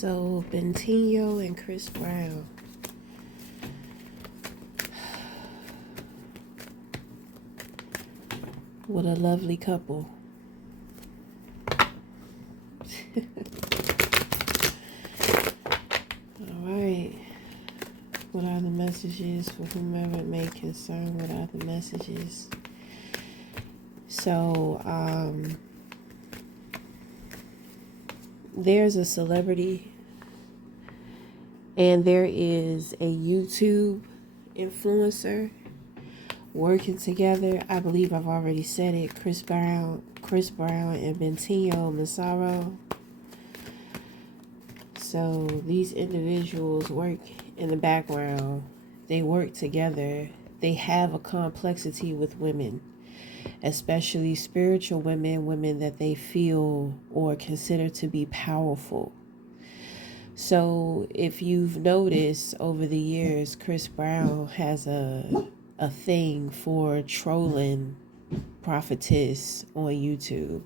So, Bentinho and Chris Brown. What a lovely couple. Alright. What are the messages for whomever it may concern? What are the messages? So, there's a celebrity and there is a YouTube influencer working together. I believe I've already said it. Chris Brown and Bentinho Massaro. So these individuals work in the background. They work together. They have a complexity with women, especially spiritual women, women that they feel or consider to be powerful. So if you've noticed over the years, Chris Brown has a thing for trolling prophetess on YouTube.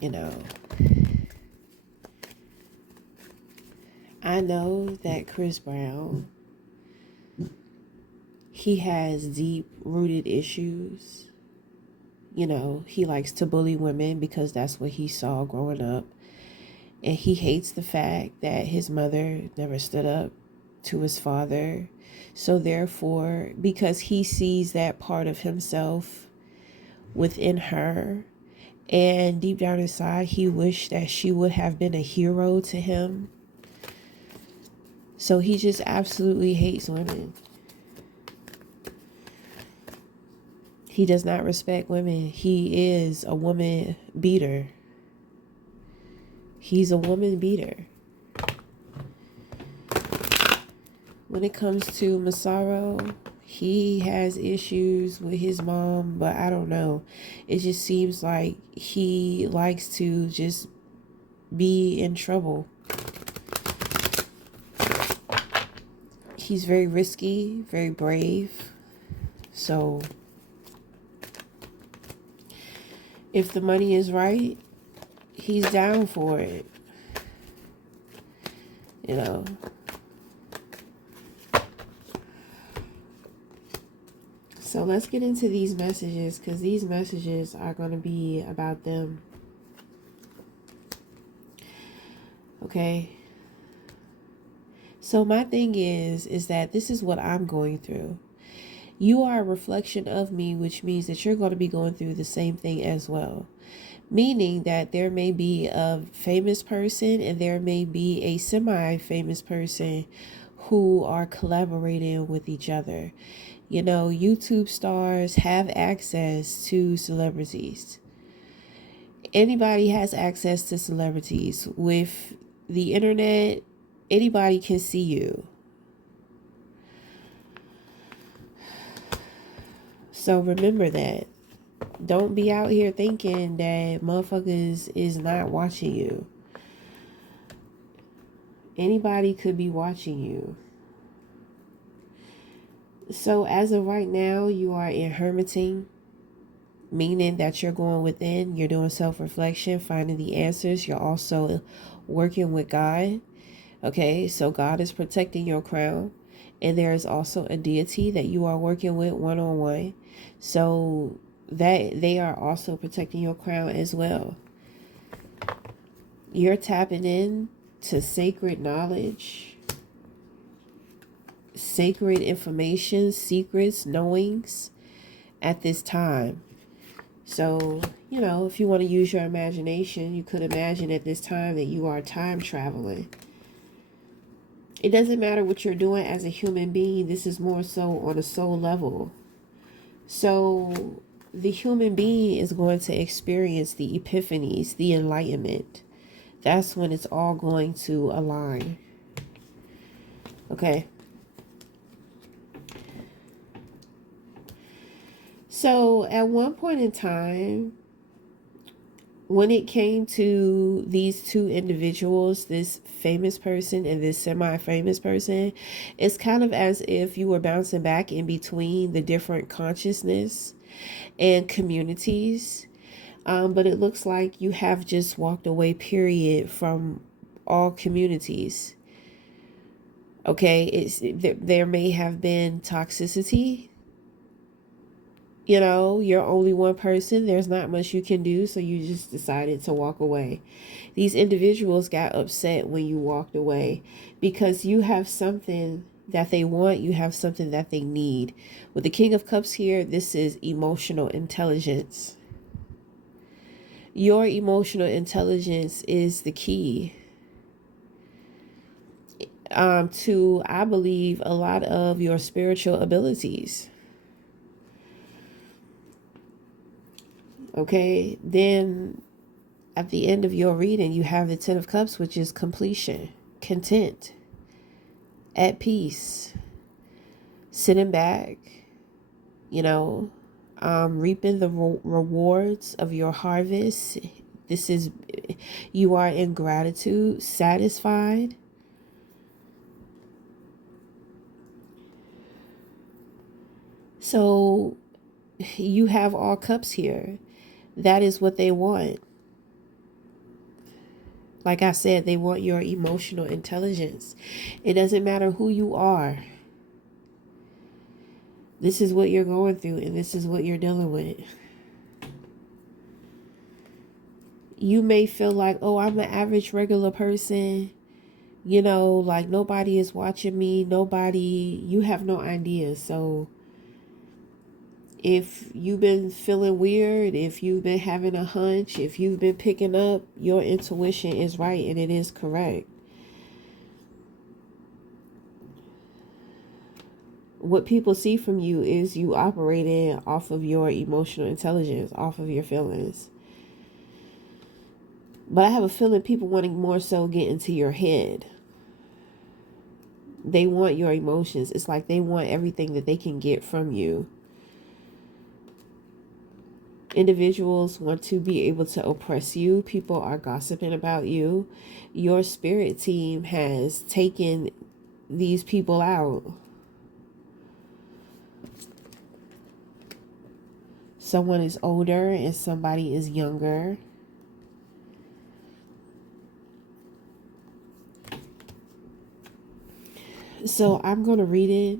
You know, I know that Chris Brown, he has deep rooted issues. You know, he likes to bully women because that's what he saw growing up. And he hates the fact that his mother never stood up to his father. So therefore, because he sees that part of himself within her, and deep down inside, he wished that she would have been a hero to him. So he just absolutely hates women. He does not respect women. He is a woman beater. He's a woman beater. When it comes to Massaro, he has issues with his mom, but I don't know. It just seems like he likes to just be in trouble. He's very risky, very brave. So if the money is right, he's down for it. You know. So let's get into these messages, because these messages are going to be about them. Okay. So my thing is that this is what I'm going through. You are a reflection of me, which means that you're going to be going through the same thing as well. Meaning that there may be a famous person and there may be a semi-famous person who are collaborating with each other. You know, YouTube stars have access to celebrities. Anybody has access to celebrities. With the internet, anybody can see you. So remember that. Don't be out here thinking that motherfuckers is not watching you. Anybody could be watching you. So as of right now, you are in hermiting, meaning that you're going within, you're doing self-reflection, finding the answers. You're also working with God. Okay, so God is protecting your crown. And there is also a deity that you are working with one-on-one. So that they are also protecting your crown as well. You're tapping in to sacred knowledge, sacred information, secrets, knowings at this time. So, you know, if you want to use your imagination, you could imagine at this time that you are time traveling. It doesn't matter what you're doing as a human being. This is more so on a soul level. So the human being is going to experience the epiphanies, the enlightenment. That's when it's all going to align. Okay. So at one point in time, when it came to these two individuals, this famous person and this semi-famous person, it's kind of as if you were bouncing back in between the different consciousness and communities. But it looks like you have just walked away, period, from all communities. Okay, there may have been toxicity. You know, you're only one person. There's not much you can do, so you just decided to walk away. These individuals got upset when you walked away because you have something that they want, you have something that they need. With the King of Cups here, this is emotional intelligence. Your emotional intelligence is the key to, I believe, a lot of your spiritual abilities. Okay, then at the end of your reading, you have the Ten of Cups, which is completion, content, at peace, sitting back, you know, reaping the rewards of your harvest. This is, you are in gratitude, satisfied. So you have all cups here. That is what they want. Like I said, they want your emotional intelligence. It doesn't matter who you are. This is what you're going through, and this is what you're dealing with. You may feel like, oh, I'm an average, regular person. You know, like nobody is watching me. You have no idea. So if you've been feeling weird, if you've been having a hunch, if you've been picking up, your intuition is right and it is correct. What people see from you is you operating off of your emotional intelligence, off of your feelings. But I have a feeling people wanting more so get into your head. They want your emotions. It's like they want everything that they can get from you. Individuals want to be able to oppress you. People are gossiping about you. Your spirit team has taken these people out. Someone is older and somebody is younger. So I'm going to read it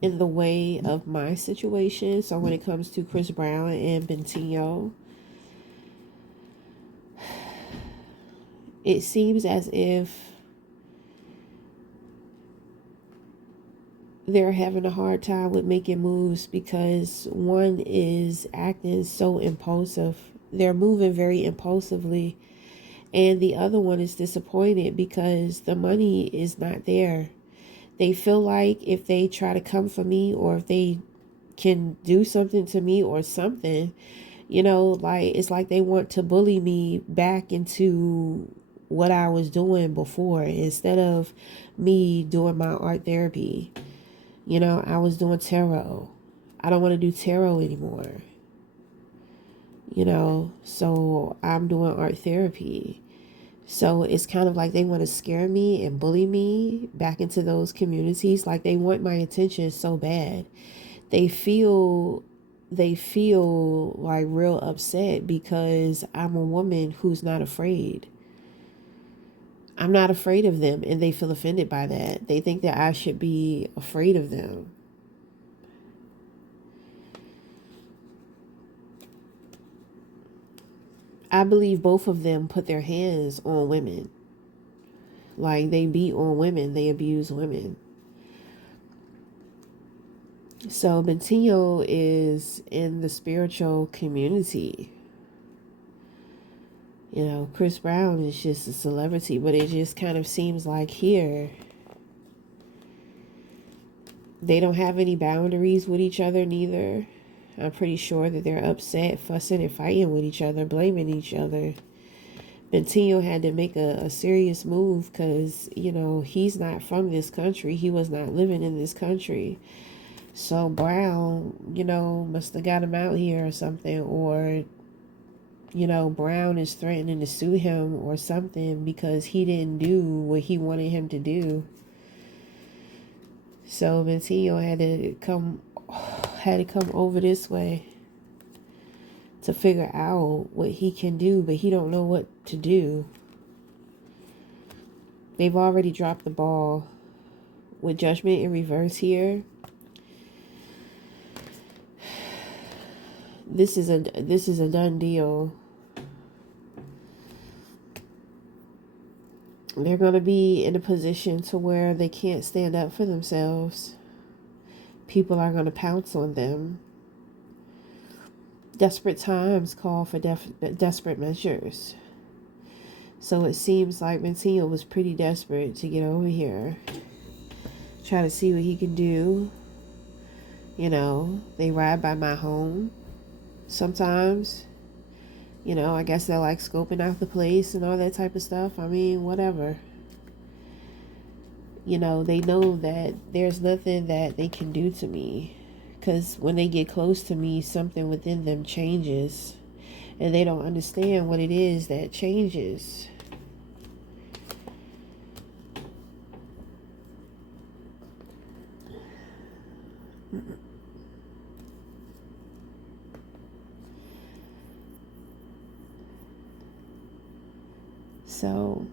in the way of my situation. So when it comes to Chris Brown and Bentinho, it seems as if they're having a hard time with making moves because one is acting so impulsive. They're moving very impulsively. And the other one is disappointed because the money is not there. They feel like if they try to come for me or if they can do something to me or something, you know, like it's like they want to bully me back into what I was doing before instead of me doing my art therapy. You know, I was doing tarot. I don't want to do tarot anymore. You know, so I'm doing art therapy. So it's kind of like they want to scare me and bully me back into those communities. Like they want my attention so bad. They feel like real upset because I'm a woman who's not afraid. I'm not afraid of them, and they feel offended by that. They think that I should be afraid of them. I believe both of them put their hands on women. Like they beat on women, they abuse women. So Bentinho is in the spiritual community. You know, Chris Brown is just a celebrity, but it just kind of seems like here they don't have any boundaries with each other neither. I'm pretty sure that they're upset, fussing and fighting with each other, blaming each other. Bentinho had to make a serious move because, you know, he's not from this country. He was not living in this country. So Brown, you know, must have got him out here or something. Or, you know, Brown is threatening to sue him or something because he didn't do what he wanted him to do. So Bentinho had to come over this way. to figure out what he can do, but he don't know what to do. They've already dropped the ball with Judgment in reverse here. This is a done deal. They're going to be in a position to where they can't stand up for themselves. People are going to pounce on them. Desperate times call for desperate measures. So it seems like Bentinho was pretty desperate to get over here. Try to see what he can do. You know, they ride by my home. Sometimes, you know, I guess they like scoping out the place and all that type of stuff. I mean, whatever. You know, they know that there's nothing that they can do to me. Because when they get close to me, something within them changes. And they don't understand what it is that changes. So,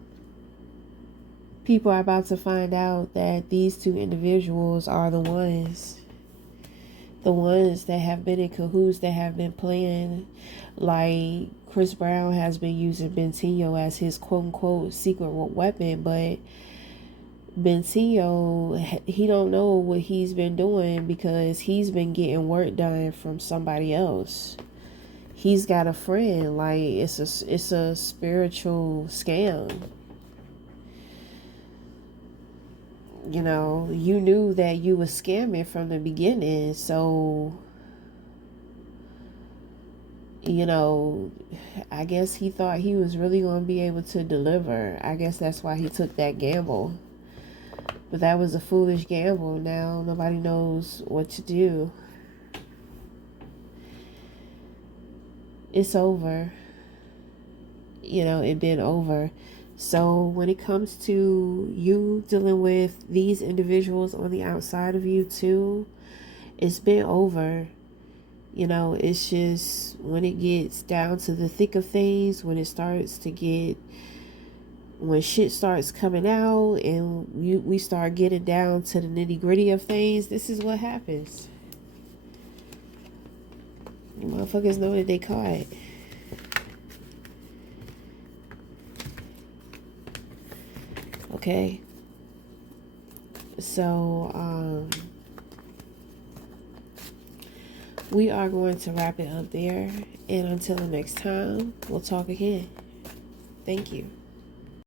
people are about to find out that these two individuals are the ones that have been in cahoots, that have been playing. Like Chris Brown has been using Bentinho as his quote-unquote secret weapon, but Bentinho, he don't know what he's been doing because he's been getting work done from somebody else. He's got a friend. Like, it's a spiritual scam. You know, you knew that you were scamming from the beginning, so, you know, I guess he thought he was really going to be able to deliver. I guess that's why he took that gamble. But that was a foolish gamble. Now nobody knows what to do. It's over. You know, it been over. So when it comes to you dealing with these individuals on the outside of you too, it's been over. You know, it's just when it gets down to the thick of things, when shit starts coming out and we start getting down to the nitty gritty of things, this is what happens. You motherfuckers know that they caught. Okay. So, we are going to wrap it up there. And until the next time, we'll talk again. Thank you.